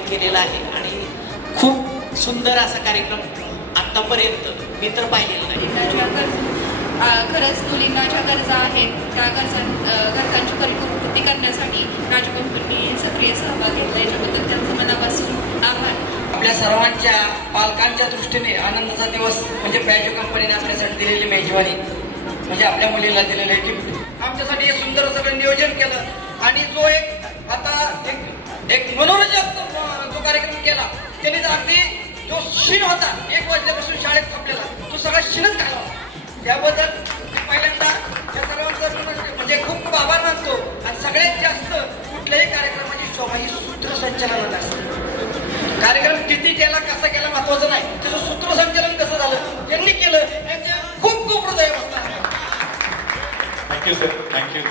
आयोजित केलेला आहे आणि खूप सुंदर असा कार्यक्रम आतापर्यंत मी तर पाहिलेला नाही. खरंच मुलींना ज्या गरजा आहेत त्या गरजांची परिपूर्ती करण्यासाठी राजकंपनी सक्रिय सहभाग घेतला, याच्याबद्दल त्यांचं मनापासून आभार. आपल्या सर्वांच्या पालकांच्या दृष्टीने आनंदाचा दिवस म्हणजे पॅजो कंपनीने आपल्यासाठी दिलेली मेजवानी म्हणजे आपल्या मुलीला दिलेलं आहे गिफ्ट. आमच्यासाठी हे सुंदर सगळं नियोजन केलं आणि जो एक मनोरंजक जो कार्यक्रम केला त्याने अगदी जो शीण होता 1 वाजल्यापासून शाळेत आपल्याला तो सगळा शीणच घालवा. त्याबद्दल पहिल्यांदा या सर्वांचं म्हणजे खूप आभार मानतो. आणि सगळ्यात जास्त कुठल्याही कार्यक्रमाची शोभा ही सूत्रसंचालनात असते. कार्यक्रम किती केला कसा केला महत्वाचं नाही, त्याचं सूत्रसंचालन कसं झालं त्यांनी केलं, त्यांचे खूप खूप हृदय बसलं. Thank you sir, thank you.